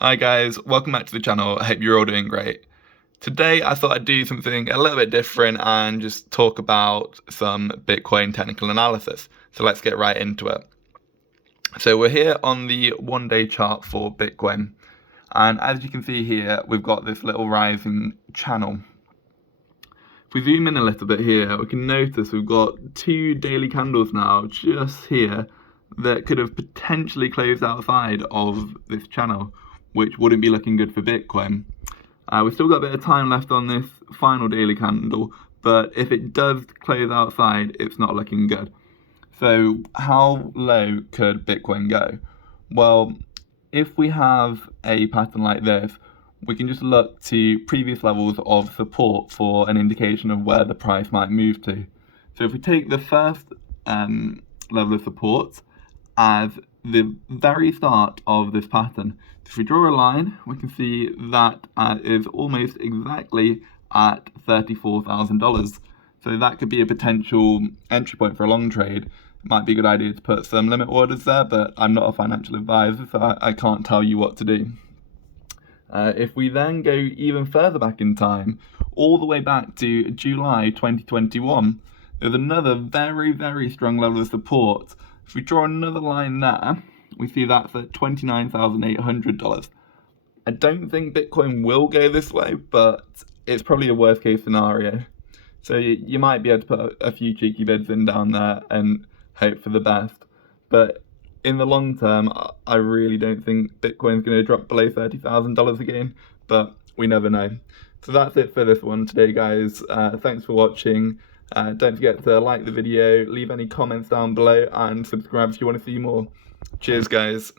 Hi guys, welcome back to the channel. I hope you're all doing great. Today I thought I'd do something a little bit different and just talk about some Bitcoin technical analysis. So let's get right into it. So we're here on the 1-day chart for Bitcoin, and as you can see here, we've got this little rising channel. If we zoom in a little bit here, we can notice we've got two daily candles now just here that could have potentially closed outside of this channel, which wouldn't be looking good for Bitcoin. We've still got a bit of time left on this final daily candle, but if it does close outside, it's not looking good. So how low could Bitcoin go? Well, if we have a pattern like this, we can just look to previous levels of support for an indication of where the price might move to. So if we take the first level of support as the very start of this pattern, if we draw a line, we can see that is almost exactly at $34,000. So that could be a potential entry point for a long trade. It might be a good idea to put some limit orders there, but I'm not a financial advisor, so I can't tell you what to do. If we then go even further back in time, all the way back to July 2021, there's another very, very strong level of support. If we draw another line there, we see that's at $29,800. I don't think Bitcoin will go this way, but it's probably a worst case scenario. So you might be able to put a few cheeky bids in down there and hope for the best. But in the long term, I really don't think Bitcoin's going to drop below $30,000 again, but we never know. So that's it for this one today, guys. Thanks for watching. Don't forget to like the video, leave any comments down below, and subscribe if you want to see more. Cheers, guys.